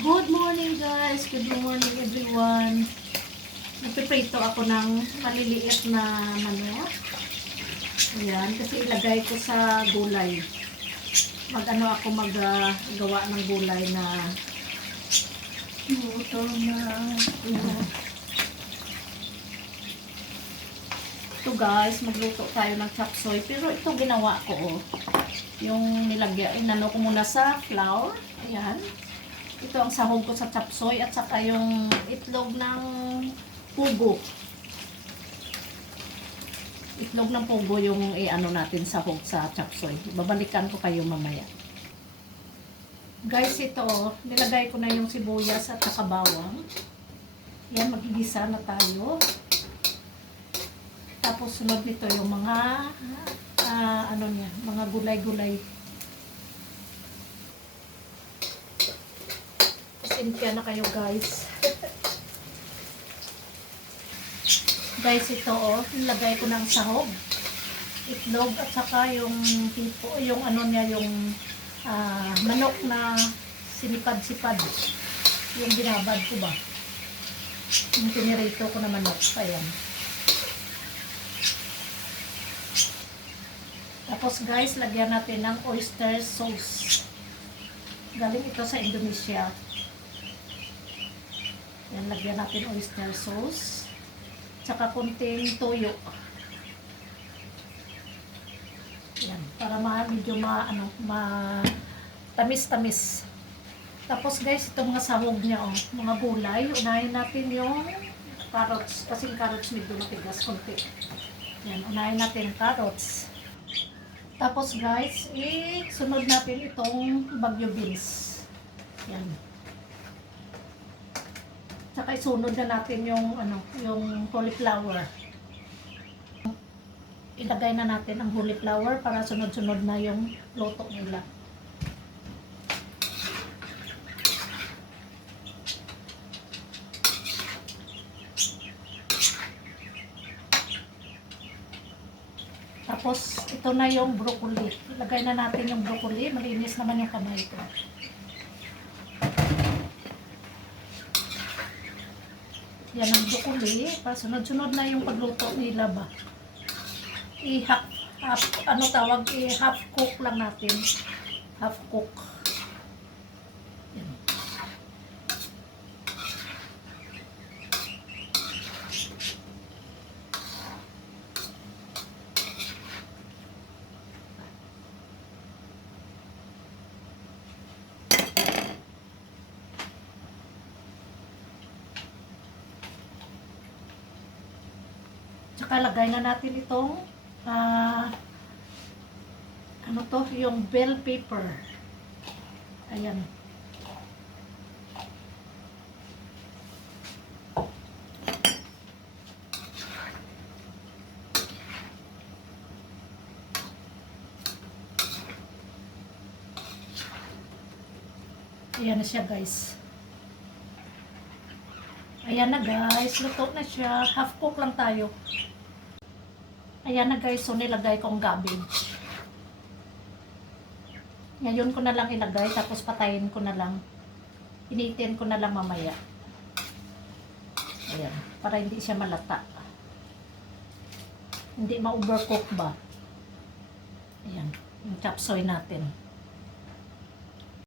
Good morning guys! Good morning everyone! Nagpiprito ako ng maliliit na manok. Ayan, kasi ilagay ko sa gulay. Mag-ano ako maggawa ng gulay na luto na ito guys, magluto tayo ng chop suey. Pero ito ginawa ko, oh. Yung nilagyan, inano ko muna sa flour. Ayan. Ito ang sahog ko sa chop suey at saka yung itlog ng pugo. Itlog ng pugo yung i-ano natin sahog sa chop suey. Babalikan ko kayo mamaya. Guys, ito nilagay ko na yung sibuyas at saka bawang. Yan, magigisa na tayo. Tapos sunod nito yung mga mga gulay-gulay. Pasensya na kayo guys. Guys, ito nilagay ko ng sahog, itlog at saka yung tipo, yung ano niya, yung manok na sinipad-sipad. Yung binabad ko ba? Yung pinirito ko na manok. Ayan. Tapos guys, lagyan natin ng oyster sauce. Galing ito sa Indonesia. Yan, lagyan natin oyster sauce. Tsaka kunting toyo. Yan, para medyo tamis-tamis. Tapos guys, itong mga sahog niya, mga gulay. Unahin natin yung carrots. Kasi yung carrots medyo matigas kunti. Yan, unahin natin yung carrots. Tapos guys, sunod natin itong bagyo beans. Yan. Saka isunod na natin yung yung cauliflower. Ilagay na natin ang cauliflower para sunod-sunod na yung luto nila. Tapos ito na yung broccoli. Ilagay na natin yung broccoli. Malinis naman yung kamay ko. Yan ang broccoli. Sunod-sunod na yung pagluto nila ba. Half cook lang natin. Half cook. Yan. Tsaka lagay na natin itong yung bell pepper. Ayan. Ayan na siya guys. Ayan na guys, luto na siya. Half cook lang tayo. Ayan na guys, so nilagay kong cabbage. Ngayon ko na lang ilagay, tapos patayin ko na lang. Initin ko na lang mamaya. Ayan, para hindi siya malata. Hindi ma-overcook ba. Ayan, yung chop suey natin.